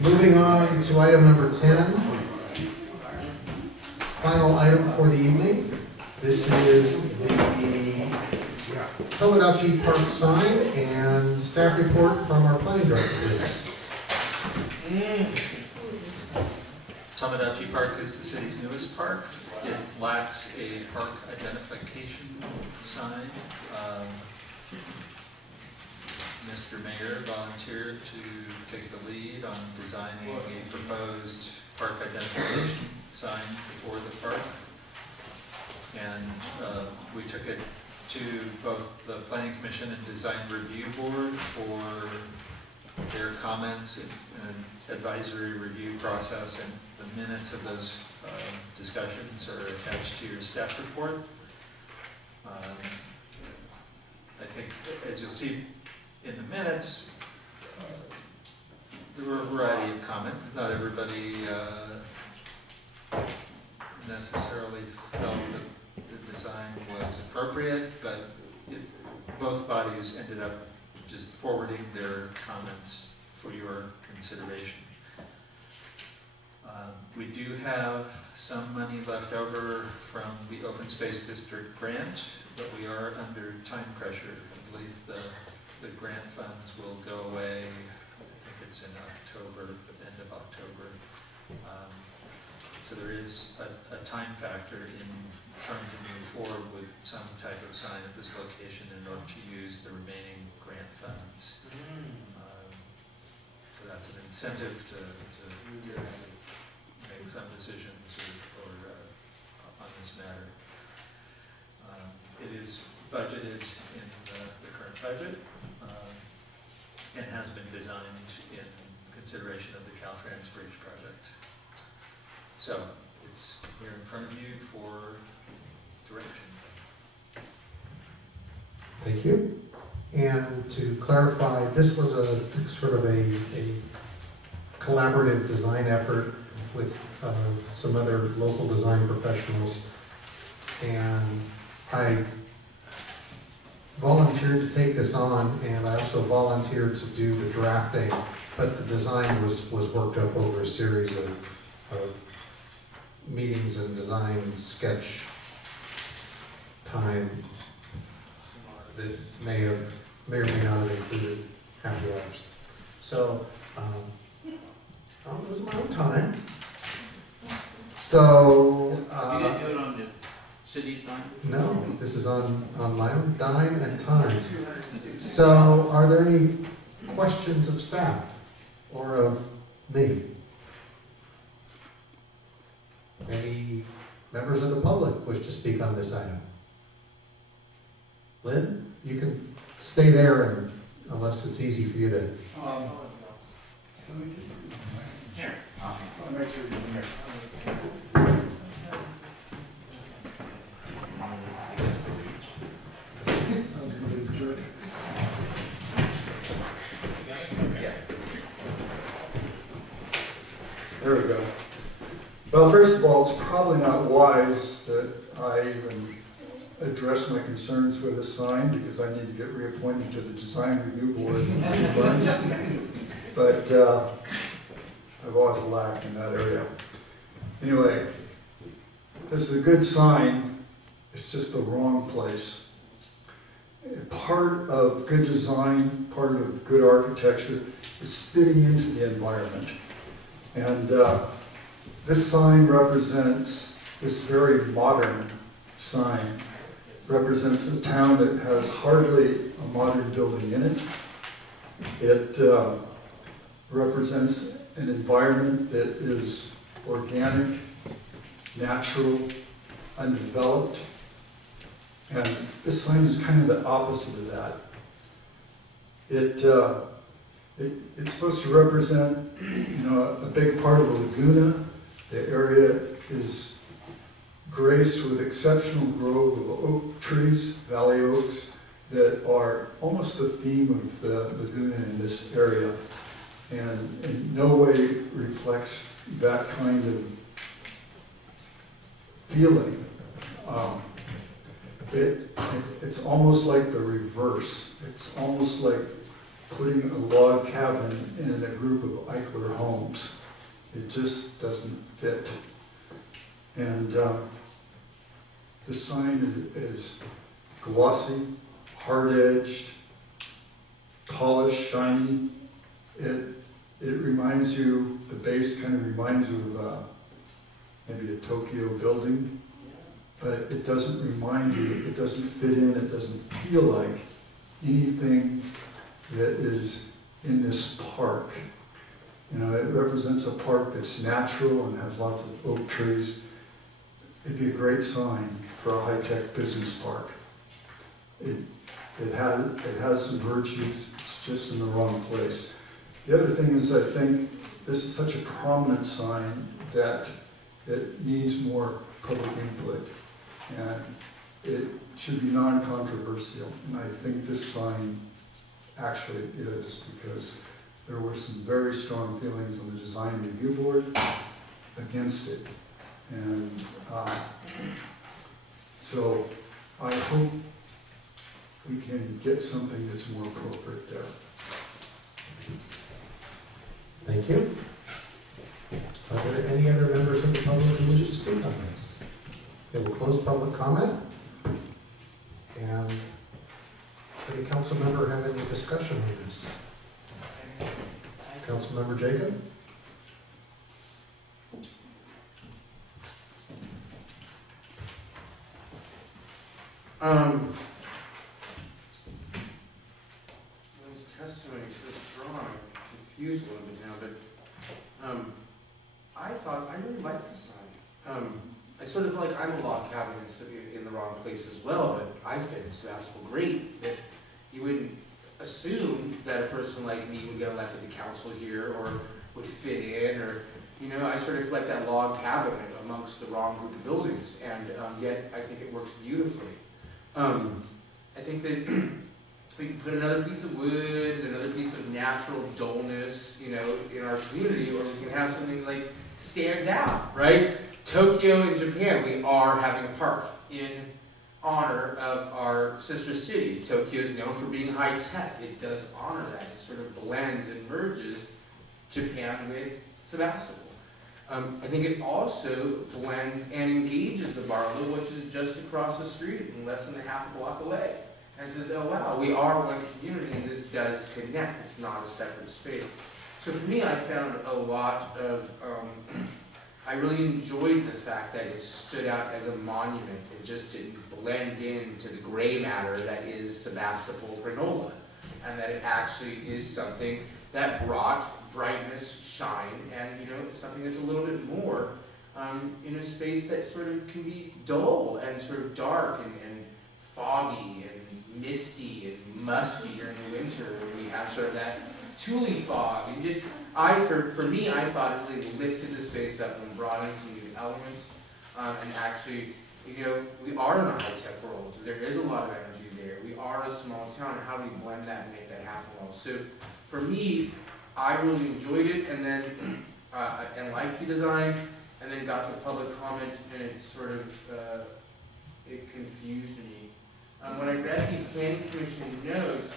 Moving on to item number 10, final item for the evening. This is the Tomodachi Park sign and staff report from our planning director, please. Tomodachi Park is the city's newest park. It lacks a park identification sign. Mr. Mayor volunteered to take the lead on designing a proposed park identification sign for the park. And we took it to both the Planning Commission and Design Review Board for their comments and advisory review process, and the minutes of those discussions are attached to your staff report. I think, as you'll see in the minutes, there were a variety of comments. Not everybody necessarily felt that the design was appropriate, but both bodies ended up just forwarding their comments for your consideration. We do have some money left over from the Open Space District grant, but we are under time pressure. I believe the grant funds will go away, I think it's in October, the end of October. So there is a time factor in trying to move forward with some type of sign at this location in order to use the remaining grant funds. So that's an incentive to make some decisions on this matter. It is budgeted in the current budget and has been designed in consideration of the Caltrans Bridge project. So it's here in front of you for direction. Thank you. And to clarify, this was a sort of a collaborative design effort with some other local design professionals. And I volunteered to take this on, and I also volunteered to do the drafting, but the design was worked up over a series of meetings and design sketch time that may or may not have included happy hours. So, it was my own time. So, you didn't do it on the city's time? No, this is on my own dime and time. So, are there any questions of staff or of me? Any members of the public wish to speak on this item? Lynn, you can stay there, and unless it's easy for you to. Here. I'll make sure you're here. There we go. Well, first of all, it's probably not wise that I even address my concerns with this sign, because I need to get reappointed to the Design Review Board in a few months. But I've always lacked in that area. Anyway, this is a good sign. It's just the wrong place. Part of good design, part of good architecture is fitting into the environment. And this sign represents, this very modern sign, represents a town that has hardly a modern building in it. It represents an environment that is organic, natural, undeveloped. And this sign is kind of the opposite of that. It's supposed to represent, a big part of the Laguna. The area is graced with exceptional grove of oak trees, valley oaks, that are almost the theme of the Laguna in this area, and in no way reflects that kind of feeling. It's almost like the reverse. It's almost like putting a log cabin in a group of Eichler homes. It just doesn't fit. And the sign is glossy, hard-edged, polished, shiny. It reminds you, the base kind of reminds you of maybe a Tokyo building, but it doesn't remind you, it doesn't fit in, it doesn't feel like anything that is in this park. You know, it represents a park that's natural and has lots of oak trees. It'd be a great sign for a high-tech business park. It has some virtues, it's just in the wrong place. The other thing is, I think this is such a prominent sign that it needs more public input, and it should be non-controversial. And I think this sign actually is, because there were some very strong feelings on the design review board against it. And so I hope we can get something that's more appropriate there. Thank you. Are there any other members of the public who wish to speak on this? Okay, we'll close public comment. And any council member have any discussion on this? Councilmember Jacob? His testimony is so strong, I'm confused a little bit now, but I really like this sign. I sort of feel like I'm a log cabin in the wrong place as well, but I fit in Sebastopol great. That you wouldn't assume that a person like me would get elected to council here or would fit in, or, you know, I sort of feel like that log cabin amongst the wrong group of buildings, and yet I think it works beautifully. I think that we can put another piece of wood, another piece of natural dullness, you know, in our community, or we can have something like stands out, right? Tokyo in Japan, we are having a park in honor of our sister city. Tokyo is known for being high tech. It does honor that. It sort of blends and merges Japan with Sebastopol. I think it also blends and engages the Barlow, which is just across the street and less than a half a block away. And says, oh wow, we are one community and this does connect. It's not a separate space. So for me, I found a lot of, I really enjoyed the fact that it stood out as a monument. It just didn't blend into the gray matter that is Sebastopol granola. And that it actually is something that brought brightness, shine, and, you know, something that's a little bit more in a space that sort of can be dull and sort of dark and foggy and misty and musty during the winter when we have sort of that Thule fog. And just, for me, I thought it really lifted the space up and brought in some new elements. And actually, you know, we are in a high-tech world. There is a lot of energy there. We are a small town, and how do we blend that and make that happen well? So for me, I really enjoyed it, and then and liked the design, and then got to public comment, and it sort of it confused me. When I read the Planning Commission notes,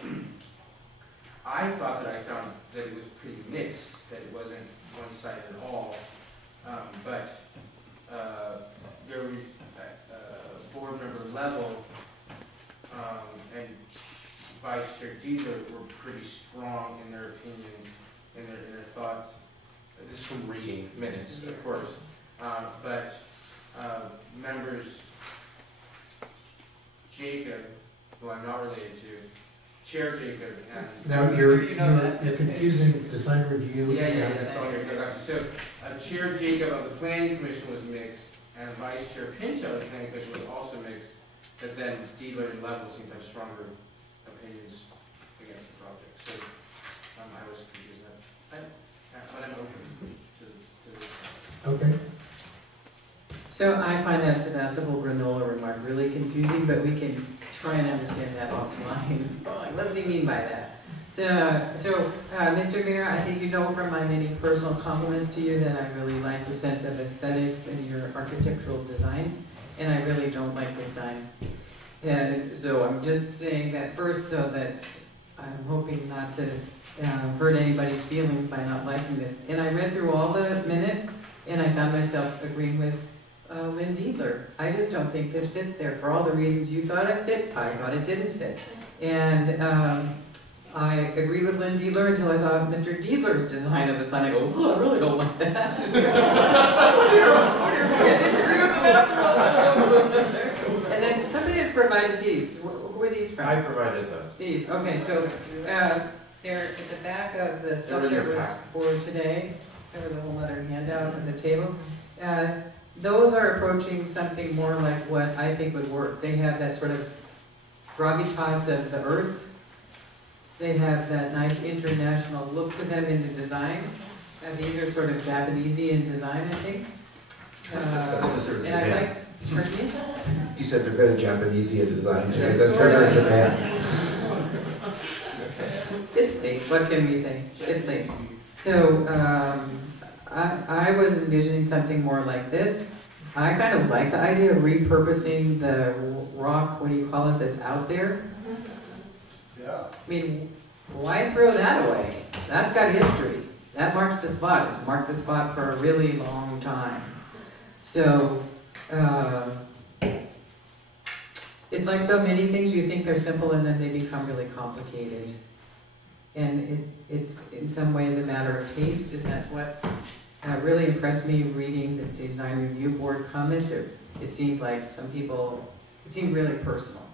I thought that I found that it was pretty mixed, that it wasn't one-sided at all. But there was board member level and Vice Chair Dietler were pretty strong in their opinions, in their thoughts. This is from reading minutes, of course. But members Jacob, who I'm not related to, Chair Jacob, and Now, you're confusing design review. yeah, that's all here. So, Chair Jacob of the Planning Commission was mixed, and Vice Chair Pinto of the Planning Commission was also mixed, but then Dietler and Level seemed to have stronger opinions against the project. So, I was confused that. But I'm open to this. Okay. So I find that Sebastopol granola remark really confusing, but we can try and understand that offline. What does he mean by that? So Mr. Mayor, I think you know from my many personal compliments to you that I really like your sense of aesthetics and your architectural design, and I really don't like this sign. And so I'm just saying that first so that I'm hoping not to hurt anybody's feelings by not liking this. And I read through all the minutes and I found myself agreeing with Lynn Dietler. I just don't think this fits there for all the reasons you thought it fit. I thought it didn't fit. And I agreed with Lynn Dietler until I saw Mr. Dietler's design of a sign. I go, oh, I really don't like that. I didn't agree with the bathroom. And then somebody has provided these. Who are these from? I provided those. These, okay, so they're at the back of the stuff They're in that your was pack. for today. There was a whole other handout at the table. Those are approaching something more like what I think would work. They have that sort of gravitas of the earth. They have that nice international look to them in the design. These are sort of Japanesey in design, I think. And I like, pardon me? You said they're very Japanese in design. Yes. Just turn in Japan. It's late, what can we say? It's late. So, I was envisioning something more like this. I kind of like the idea of repurposing the rock, what do you call it, that's out there. Yeah. I mean, why throw that away? That's got history. That marks the spot. It's marked the spot for a really long time. So, it's like so many things, you think they're simple and then they become really complicated. And it's in some ways a matter of taste, and that's what really impressed me reading the design review board comments. It seemed like some people, it seemed really personal,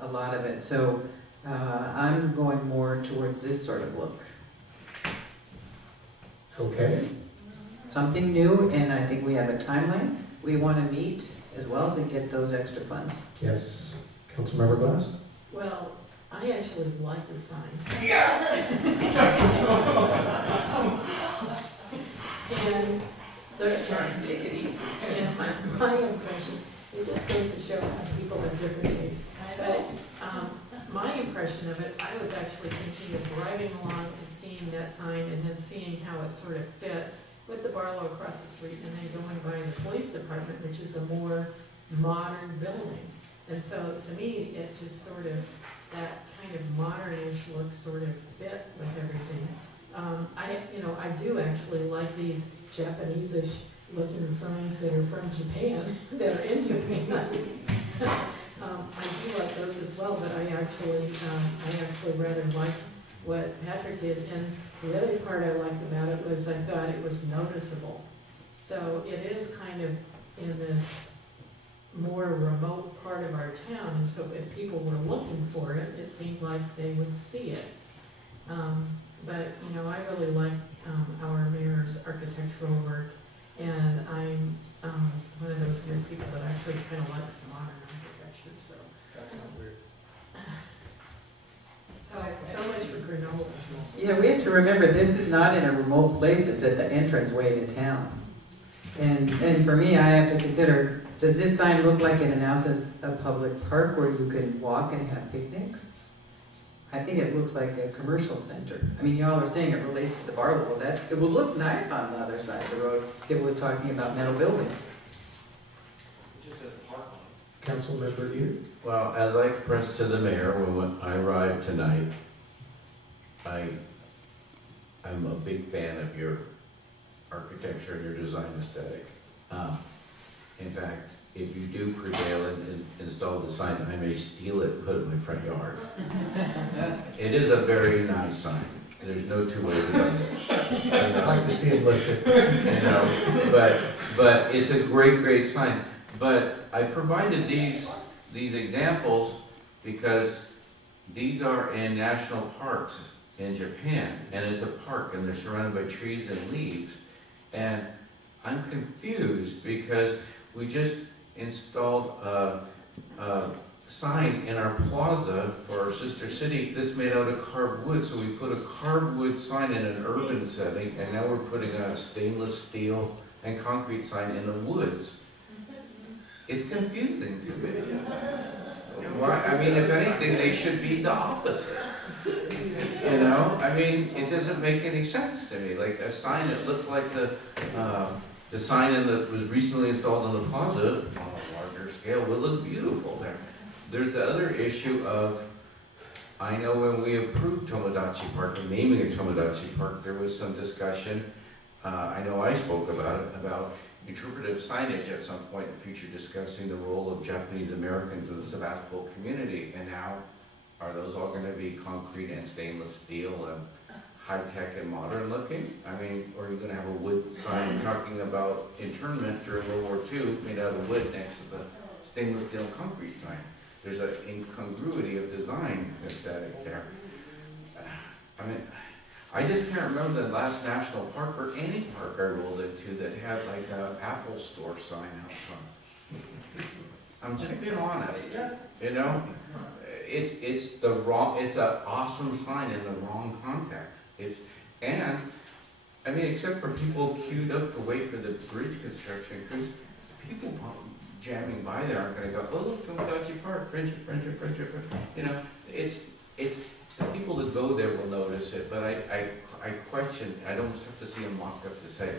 a lot of it. So I'm going more towards this sort of look. Okay. Something new, and I think we have a timeline. We want to meet as well to get those extra funds. Yes. Councilmember Glass? Well, I actually like the sign. And Make it easy. and my impression, it just goes to show how people have different tastes. But my impression of it, I was actually thinking of driving along and seeing that sign and then seeing how it sort of fit with the Barlow across the street and then going by the police department, which is a more modern building. And so to me, it just sort of, that kind of modernish look sort of fit with everything. I do actually like these Japanese-ish looking signs that are from Japan, that are in Japan. I do like those as well, but I actually rather like what Patrick did. And the other part I liked about it was I thought it was noticeable. So it is kind of in this more remote part of our town, and so if people were looking for it, it seemed like they would see it. But, I really like our mayor's architectural work, and I'm one of those weird people that actually kind of likes modern architecture, so. That's not weird. So much for granola. Yeah, we have to remember, this is not in a remote place, it's at the entranceway to town. And for me, I have to consider, does this sign look like it announces a public park where you can walk and have picnics? I think it looks like a commercial center. I mean, y'all are saying it relates to the Barlow. That it would look nice on the other side of the road if it was talking about metal buildings. It just says park on Councilmember Yu? Well, as I expressed to the mayor when I arrived tonight, I'm a big fan of your architecture and your design aesthetic. In fact, if you do prevail and install the sign, I may steal it and put it in my front yard. It is a very nice sign. There's no two ways about it. I'd like to see it lifted. But it's a great sign. But I provided these examples because these are in national parks in Japan, and it's a park, and they're surrounded by trees and leaves. And I'm confused because we just installed a sign in our plaza for our sister city that's made out of carved wood. So we put a carved wood sign in an urban setting, and now we're putting a stainless steel and concrete sign in the woods. It's confusing to me. Why? I mean, if anything, they should be the opposite. I mean, it doesn't make any sense to me. Like a sign that looked like the sign that was recently installed in the plaza on a larger scale would look beautiful there. there's the other issue of, I know when we approved Tomodachi Park, and naming it Tomodachi Park, there was some discussion, I know I spoke about it, about interpretive signage at some point in the future, discussing the role of Japanese Americans in the Sebastopol community, and now, are those all gonna be concrete and stainless steel and high-tech and modern looking? I mean, or are you gonna have a wood sign talking about internment during World War II made out of wood next to the stainless steel concrete sign? There's an incongruity of design aesthetic there. I mean, I just can't remember the last national park or any park I rolled into that had like a Apple Store sign out front. I'm just being honest, you know? It's the wrong, it's an awesome sign in the wrong context. And, I mean, except for people queued up to wait for the bridge construction, because people jamming by there aren't gonna go, oh, look, Tomodachi Park, Friendship. You know, it's the people that go there will notice it, but I question, I don't have to see them mocked up to say,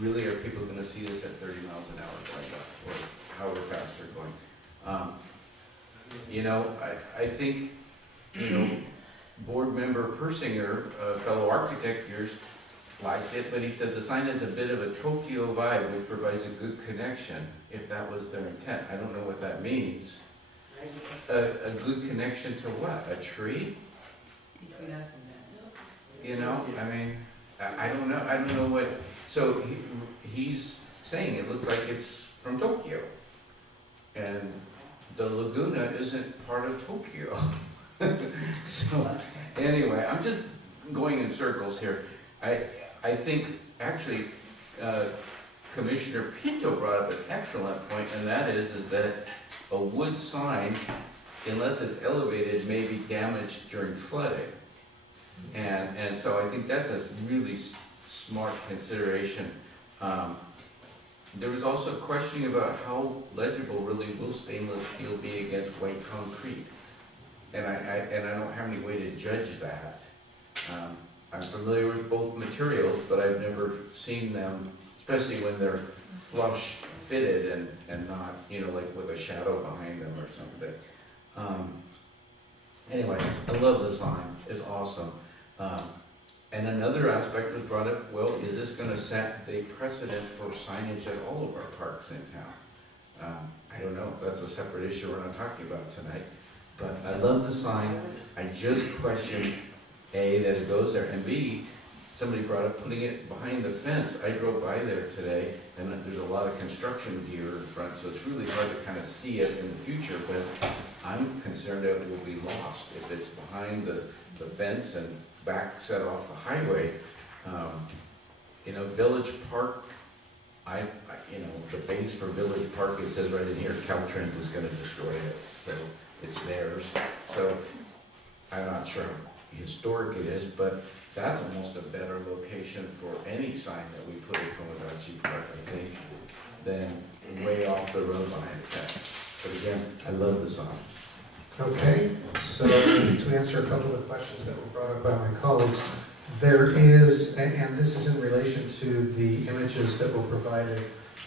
really, are people gonna see this at 30 miles an hour like that, or however fast they're going? You know, I think, you know, board member Persinger, a fellow architect of yours, liked it, but he said the sign has a bit of a Tokyo vibe, which provides a good connection, if that was their intent. I don't know what that means. A good connection to what? A tree? Between us and that. You know, I mean, I don't know. I don't know what. So he's saying it looks like it's from Tokyo, and the Laguna isn't part of Tokyo. So anyway, I'm just going in circles here. I think actually Commissioner Pinto brought up an excellent point, and that is that a wood sign, unless it's elevated, may be damaged during flooding. And so I think that's a really smart consideration. There was also questioning about how legible really will stainless steel be against white concrete. And I don't have any way to judge that. I'm familiar with both materials, but I've never seen them, especially when they're flush fitted and not, you know, like with a shadow behind them or something. Anyway, I love the sign, it's awesome. And another aspect was brought up, well, is this gonna set the precedent for signage at all of our parks in town? I don't know, that's a separate issue we're not talking about tonight. But I love the sign, I just question, A, that it goes there, and B, somebody brought up putting it behind the fence. I drove by there today, and there's a lot of construction gear in front, so it's really hard to kind of see it in the future, but I'm concerned that it will be lost if it's behind the fence and back set off the highway. You know, Village Park, you know, the base for Village Park, it says right in here, Caltrans is gonna destroy it, so it's theirs. So I'm not sure how historic it is, but that's almost a better location for any sign that we put at Tomodachi Park, I think, than way off the road behind the fence. But again, I love the sign. Okay, so to answer a couple of questions that were brought up by my colleagues, there is, and this is in relation to the images that were provided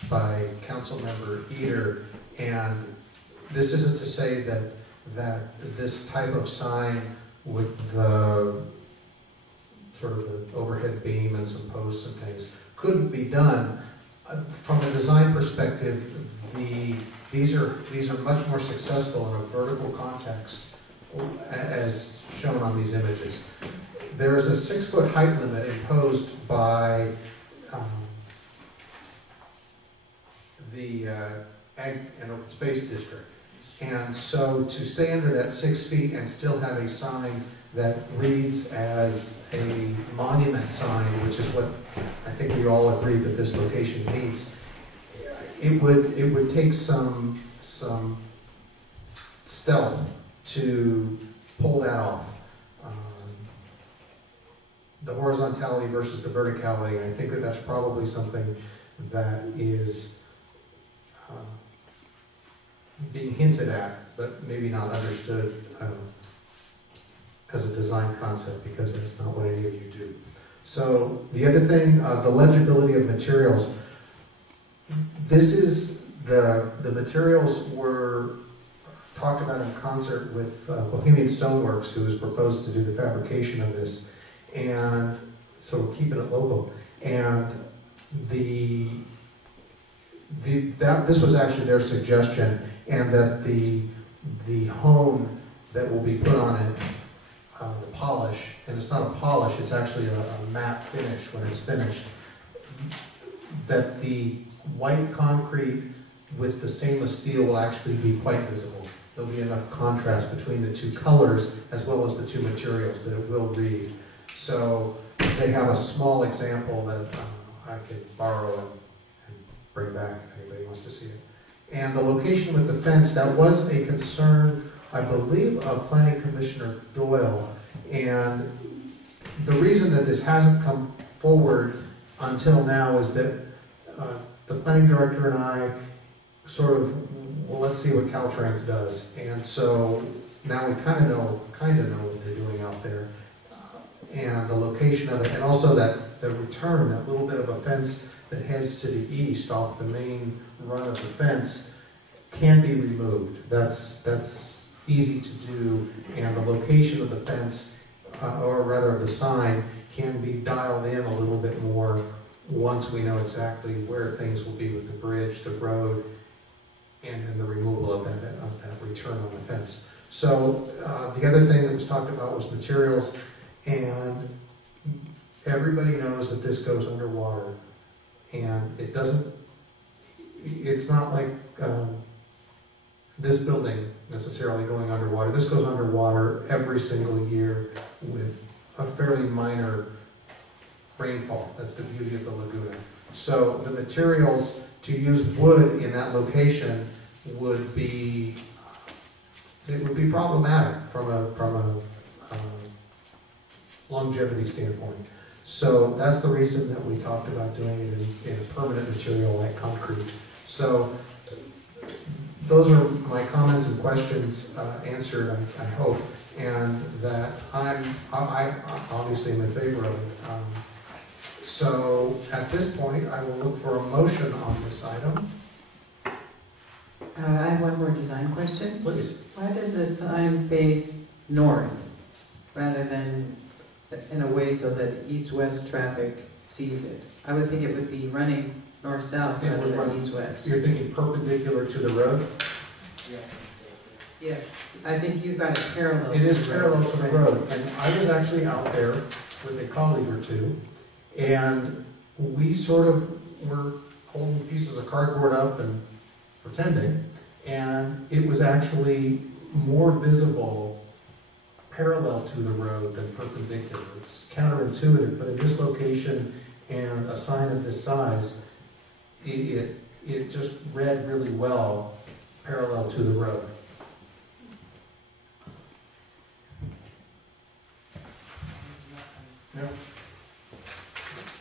by Councilmember Eater, and this isn't to say that this type of sign with the sort of the overhead beam and some posts and things couldn't be done. From a design perspective, these are much more successful in a vertical context, as shown on these images. There is a 6-foot height limit imposed by the Ag and Open Space District. And so to stay under that 6 feet and still have a sign that reads as a monument sign, which is what I think we all agree that this location needs, it would take some stealth to pull that off. The horizontality versus the verticality, and I think that that's probably something that is being hinted at, but maybe not understood as a design concept, because that's not what any of you do. So the other thing, the legibility of materials. This is the materials were talked about in concert with Bohemian Stoneworks, who has proposed to do the fabrication of this, and so we're keeping it local. And this was actually their suggestion, and that the home that will be put on it, the polish, and it's not a polish, it's actually a matte finish when it's finished, that the white concrete with the stainless steel will actually be quite visible. There'll be enough contrast between the two colors as well as the two materials that it will read. So they have a small example that I could borrow and bring back if anybody wants to see it. And the location with the fence, that was a concern, I believe, of Planning Commissioner Doyle. And the reason that this hasn't come forward until now is that the planning director and I sort of, well, let's see what Caltrans does. And so now we kind of know what they're doing out there, and the location of it, and also that the return, that little bit of a fence that heads to the east off the main run of the fence can be removed. That's easy to do, and the location of the fence, or rather of the sign, can be dialed in a little bit more once we know exactly where things will be with the bridge, the road, and then the removal of that return on the fence. So the other thing that was talked about was materials, and everybody knows that this goes underwater, and it's not like this building necessarily going underwater. This goes underwater every single year with a fairly minor rainfall. That's the beauty of the Laguna. So the materials to use wood in that location would be problematic from a longevity standpoint. So that's the reason that we talked about doing it in a permanent material like concrete. So those are my comments and questions answered, I hope, and that I obviously am in favor of it. So at this point, I will look for a motion on this item. I have one more design question. Please. Why does the sign face north rather than in a way so that east-west traffic sees it? I would think it would be running north-south Yeah, rather we're than running. east-west. You're thinking perpendicular to the road? Yes, I think you've got it parallel. It to is the road. parallel to the road, and I was actually out there with a colleague or two, and we sort of were holding pieces of cardboard up and pretending, and it was actually more visible parallel to the road than perpendicular. It's counterintuitive, but in this location and a sign of this size, it just read really well parallel to the road. Yeah.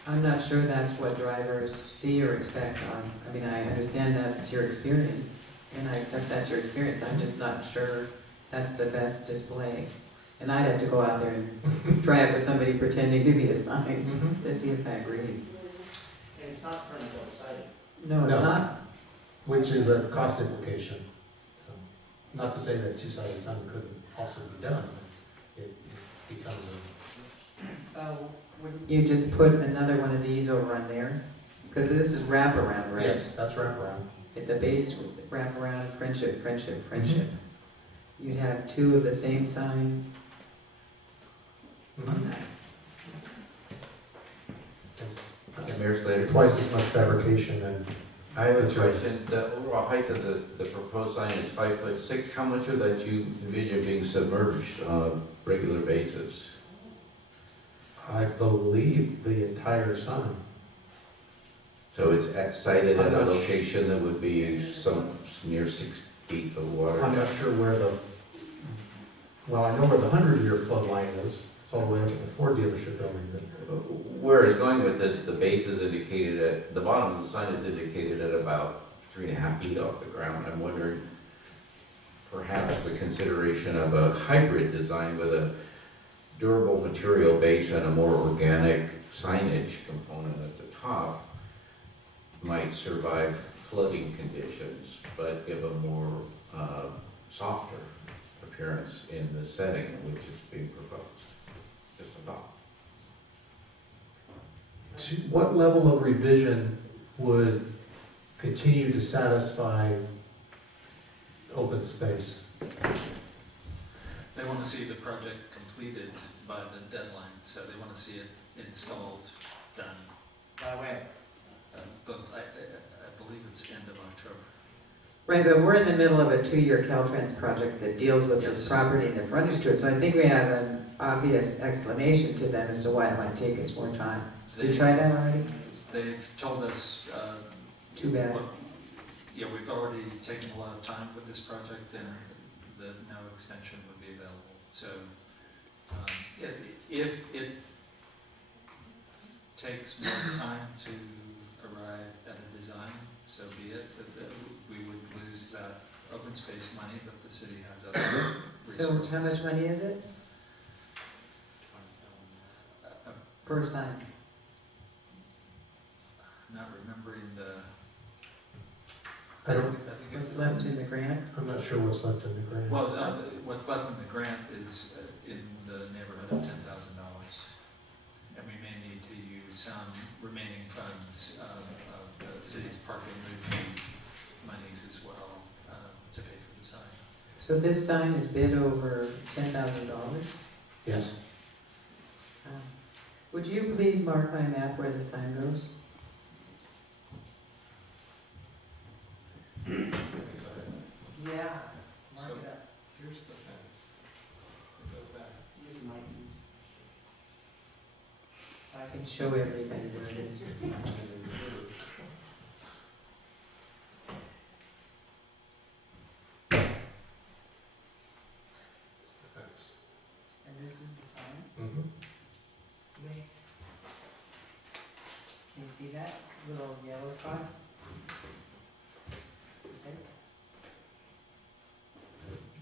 I'm not sure that's what drivers see or expect on, I mean, I understand that it's your experience, and I accept that's your experience, I'm just not sure that's the best display. And I'd have to go out there and try it with somebody pretending to be a sign to see if that agrees. And it's not front door sided. No, it's No. not. Which is a cost implication. So, not to say that two-sided sign couldn't also be done, but it becomes You just put another one of these over on there? Because this is wraparound, right? Yes, that's wraparound. At the base, wraparound, friendship, friendship, friendship. You'd have two of the same sign on that. And Mayor Slater? Twice as much fabrication and I have a question. The overall height of the proposed sign is 5'6". How much of that you envision being submerged on a regular basis? I believe the entire sign. So it's sited at I'm a not location that would be some near 6 feet of water? I'm not sure where well, I know where the 100-year flood line is. It's all the way up at the Ford dealership building. But Where it's going with this, the base is indicated at, the bottom of the sign is indicated at about 3.5 feet off the ground. I'm wondering, perhaps the consideration of a hybrid design with a durable material base and a more organic signage component at the top might survive flooding conditions, but give a more softer appearance in the setting which is being proposed. Just a thought. What level of revision would continue to satisfy open space? They want to see the project completed by the deadline, so they want to see it installed, done. By when? But I believe it's end of October. Right, but we're in the middle of a 2-year Caltrans project that deals with this Yes. property and the frontage to it, so I think we have an obvious explanation to them as to why it might take us more time. Did you try that already? They've told us, Too bad. what- yeah, we've already taken a lot of time with this project and that no extension would be available. So, if it takes more time to arrive at a design, so be it. We would lose that open space money, but the city has other So resources. how much money is it I'm for a sign? not remembering the. I don't, think What's it's- left in the grant? I'm not sure what's left in the grant. Well, what's left in the grant is in the neighborhood of $10,000. And we may need to use some remaining funds of the city's park and roof monies as well to pay for the sign. So this sign is bid over $10,000? Yes. Would you please mark my map where the sign goes? Yeah, So- it up. Here's the fence. It goes back. Use my, I can show everybody where it is. And this is the sign? Mm-hmm. Can you see that little yellow spot? Okay.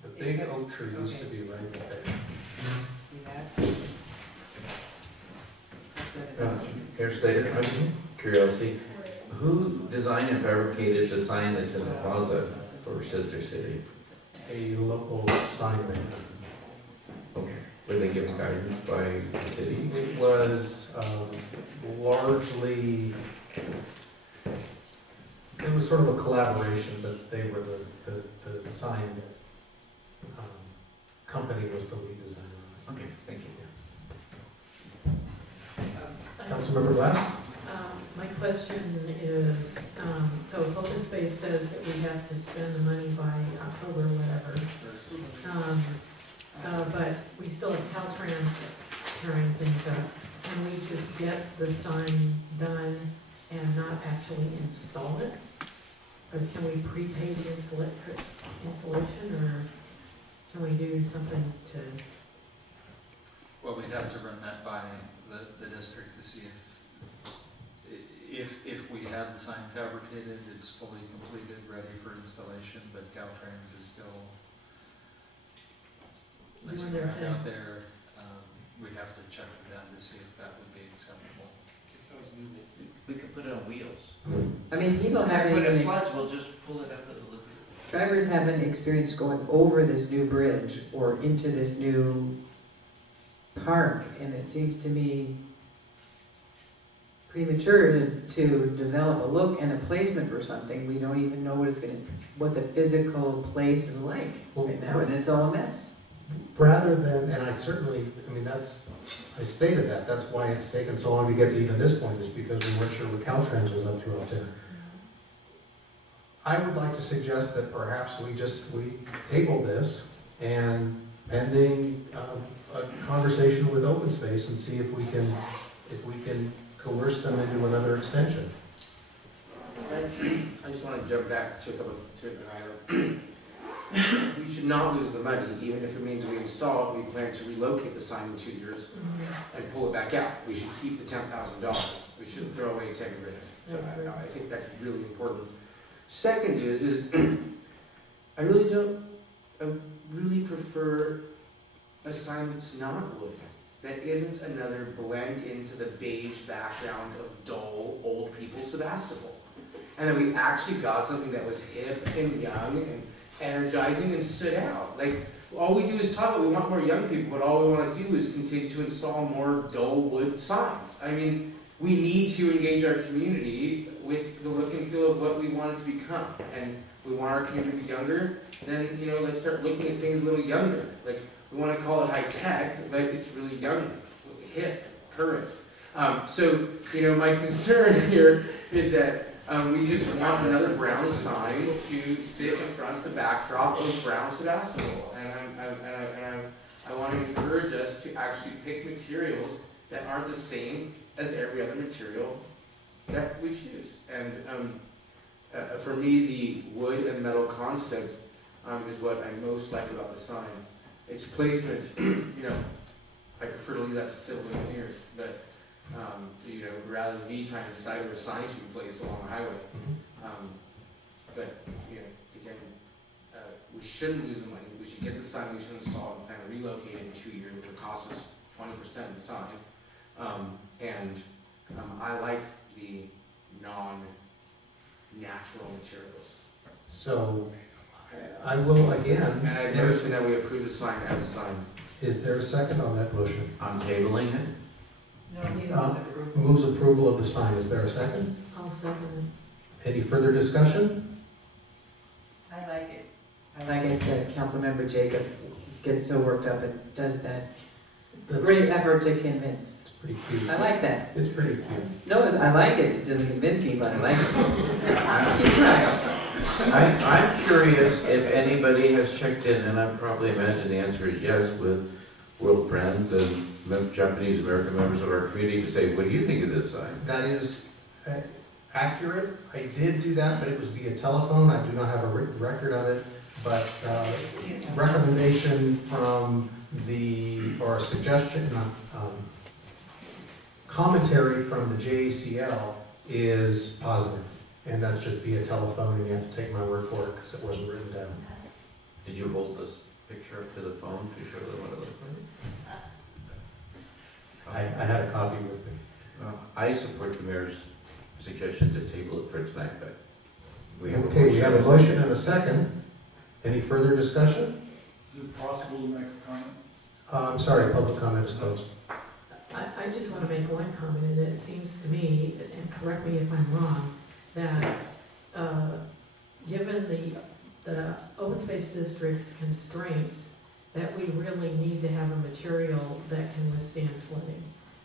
The big oak tree used to be right there. See that? That's where the- Mayor Slater, I'm curiosity, who designed and fabricated the sign that's in the plaza for Sister City? A local sign maker. Okay. Were they given guidance by the city? It was largely, it was sort of a collaboration, but they were the sign company was the lead designer. Okay, thank you. Councilmember Glass? My question is, so if open space says that we have to spend the money by October or whatever, but we still have Caltrans tearing things up, can we just get the sign done and not actually install it? Or can we prepay the installation, or can we do something to? Well, we'd have to run that by the district to see if we have the sign fabricated, it's fully completed, ready for installation, but Caltrans is still messing Doing their around thing. out there. We'd have to check with them to see if that would be acceptable. We could put it on wheels. I mean, people haven't When even, it floods, we'll just pull it up with a loop. drivers haven't experienced going over this new bridge or into this new park, and it seems to me premature to develop a look and a placement for something. We don't even know what the physical place is like right now, and it's all a mess. Rather than, and I certainly, I mean, I stated that's why it's taken so long to get to even this point, is because we weren't sure what Caltrans was up to out there. I would like to suggest that perhaps we table this and pending a conversation with Open Space and see if we can coerce them into another extension. I just want to jump back to an item. We should not lose the money, even if it means we install, we plan to relocate the sign in 2 years and pull it back out. We should keep the $10,000. We shouldn't throw away 10 grand. So I think that's really important. Second is I really prefer a sign that's not wood, that isn't another blend into the beige background of dull old people Sebastopol. And that we actually got something that was hip and young and energizing and stood out. Like, all we do is talk about, we want more young people, but all we want to do is continue to install more dull wood signs. I mean, we need to engage our community with the look and feel of what we want it to become. And we want our community to be younger, then, you know, let's start looking at things a little younger. Like, we want to call it high tech, but it's really young, hip, current. So, you know, my concern here is that we just want another brown sign to sit in front of the backdrop of Brown Sebastopol. And I want to encourage us to actually pick materials that aren't the same as every other material that we choose. And for me, the wood and metal concept is what I most like about the sign. Its placement, you know, I prefer to leave that to civil engineers, but you know, rather than me trying to decide where signs should be placed along the highway. But you know, again, we shouldn't lose the money. We should get the sign, we should install and kind of relocate it in 2 years, which will cost us 20% of the sign. I like the non-natural materials. So I will again. And I motion that we approve the sign as a sign. Is there a second on that motion? I'm tabling it. No, he wants approval. Moves approval of the sign. Is there a second? I'll second Any further discussion? I like it. I like it that Councilmember Jacob gets so worked up and does that That's great effort to convince. pretty cute. I like that. It's pretty cute. No, I like it. It doesn't convince me, but I like it. Keep trying. I'm curious if anybody has checked in, and I probably imagine the answer is yes, with World Friends and Japanese American members of our community to say, what do you think of this sign? That is accurate. I did do that, but it was via telephone. I do not have a written record of it. But recommendation from or suggestion, commentary from the JACL is positive. And that's just via telephone, and you have to take my word for it because it wasn't written down. Did you hold this picture up to the phone to show them what it looked like? I had a copy with me. I support the mayor's suggestion to table it for tonight, but we have a motion and a second. Any further discussion? Is it possible to make a comment? I'm sorry, public comment is closed. I just want to make one comment, and it seems to me, and correct me if I'm wrong, that given the open space district's constraints, that we really need to have a material that can withstand flooding.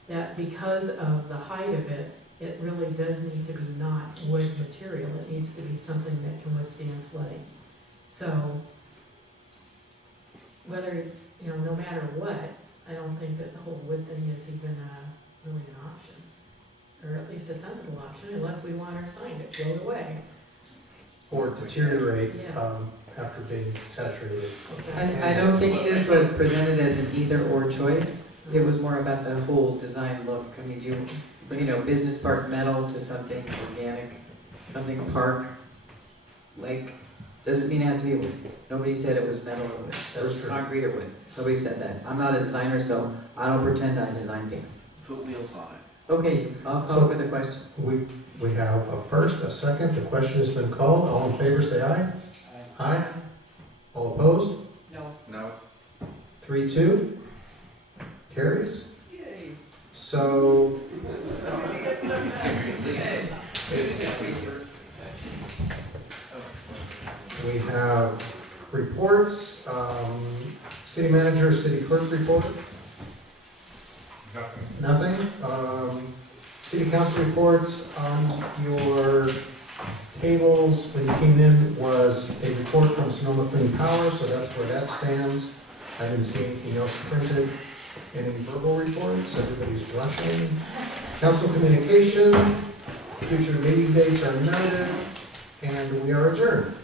That because of the height of it, it really does need to be not wood material. It needs to be something that can withstand flooding. So whether, you know, no matter what, I don't think that the whole wood thing is even really an option. Or at least a sensible option, unless we want our sign to float away. Or deteriorate Yeah. after being saturated. I don't think this was presented as an either-or choice. It was more about the whole design look. I mean, you know, business park metal to something organic, something park, like, doesn't mean it has to be wood. Nobody said it was metal or wood. It was concrete or wood. Nobody said that. I'm not a designer, so I don't pretend I design things. Put wheels on it. Okay, I'll call for the question. We have a first, a second, the question has been called. All in favor, say aye. Aye. All opposed? No. No. 3-2. Carries. Yay. So, we have reports, city manager, city clerk report. Nothing. City council reports on your tables when you came in was a report from Sonoma Clean Power, so that's where that stands. I didn't see anything else printed. Any verbal reports? Everybody's rushing. Council communication, future meeting dates are noted, and we are adjourned.